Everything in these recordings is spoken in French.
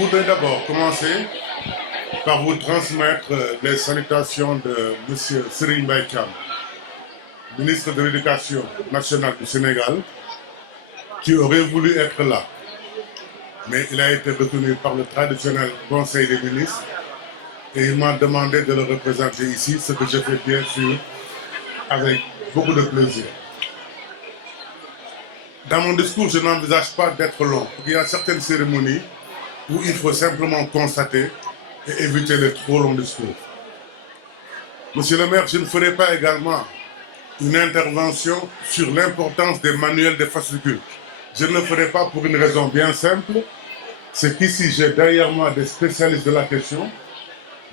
voudrais d'abord commencer par vous transmettre les salutations de M. Serigne Mbaye Thiam, ministre de l'Éducation nationale du Sénégal, qui aurait voulu être là. Mais il a été retenu par le traditionnel Conseil des ministres et il m'a demandé de le représenter ici, ce que je fais bien sûr avec beaucoup de plaisir. Dans mon discours, je n'envisage pas d'être long. Il y a certaines cérémonies où il faut simplement constater et éviter les trop longs discours. Monsieur le maire, je ne ferai pas également une intervention sur l'importance des manuels des fascicules. Je ne le ferai pas pour une raison bien simple, c'est qu'ici j'ai derrière moi des spécialistes de la question.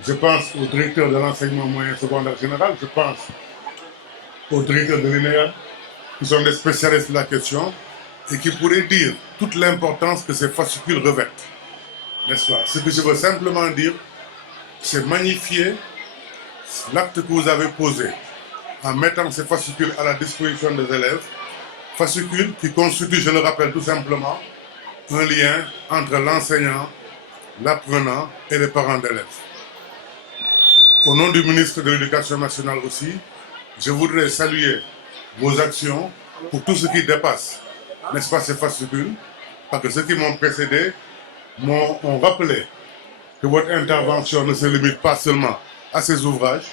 Je pense au directeur de l'enseignement moyen secondaire général, je pense au directeur de l'INEA, qui sont des spécialistes de la question et qui pourraient dire toute l'importance que ces fascicules revêtent. N'est-ce pas? Ce que je veux simplement dire, c'est magnifier l'acte que vous avez posé en mettant ces fascicules à la disposition des élèves, fascicules qui constituent, je le rappelle tout simplement, un lien entre l'enseignant, l'apprenant et les parents d'élèves. Au nom du ministre de l'Éducation nationale aussi, je voudrais saluer vos actions pour tout ce qui dépasse, n'est-ce pas, ces fascicules, parce que ceux qui m'ont précédé m'ont rappelé que votre intervention ne se limite pas seulement à ces ouvrages,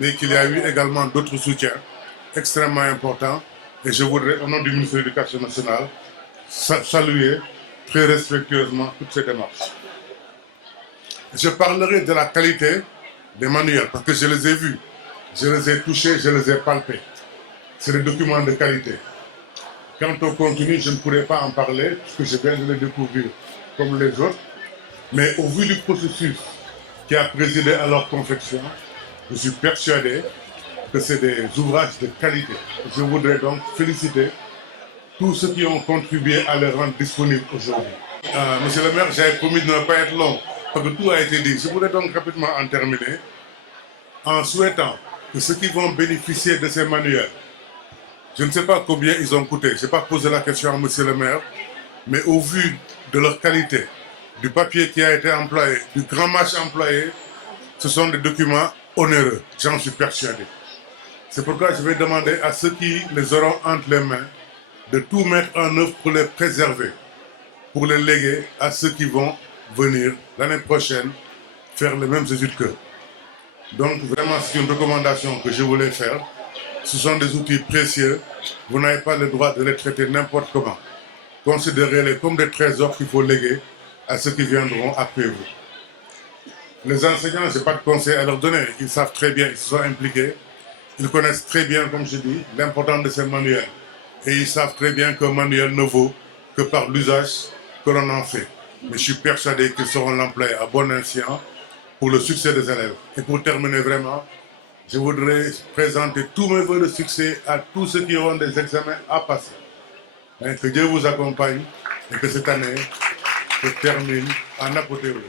mais qu'il y a eu également d'autres soutiens extrêmement importants. Et je voudrais, au nom du ministre de l'Éducation nationale, saluer très respectueusement toutes ces démarches. Je parlerai de la qualité des manuels, parce que je les ai vus, je les ai touchés, je les ai palpés. C'est des documents de qualité. Quant au contenu, je ne pourrais pas en parler, puisque je viens de les découvrir comme les autres. Mais au vu du processus qui a présidé à leur confection, je suis persuadé que c'est des ouvrages de qualité. Je voudrais donc féliciter tous ceux qui ont contribué à les rendre disponibles aujourd'hui. Monsieur le maire, j'avais promis de ne pas être long, parce que tout a été dit. Je voudrais donc rapidement en terminer en souhaitant que ceux qui vont bénéficier de ces manuels, je ne sais pas combien ils ont coûté, je n'ai pas posé la question à monsieur le maire, mais au vu de leur qualité, du papier qui a été employé, du grammage employé, ce sont des documents onéreux, j'en suis persuadé. C'est pourquoi je vais demander à ceux qui les auront entre les mains de tout mettre en œuvre pour les préserver, pour les léguer à ceux qui vont venir l'année prochaine faire les mêmes études qu'eux. Donc vraiment, c'est une recommandation que je voulais faire. Ce sont des outils précieux, vous n'avez pas le droit de les traiter n'importe comment. Considérez-les comme des trésors qu'il faut léguer à ceux qui viendront après vous. Les enseignants, je n'ai pas de conseil à leur donner, ils savent très bien, ils se sont impliqués, ils connaissent très bien, comme je dis, l'importance de ces manuels. Et ils savent très bien qu'un manuel ne vaut que par l'usage que l'on en fait. Mais je suis persuadé qu'ils sauront l'employer à bon escient pour le succès des élèves. Et pour terminer vraiment, je voudrais présenter tous mes vœux de succès à tous ceux qui auront des examens à passer. Que Dieu vous accompagne et que cette année se termine en apothéose.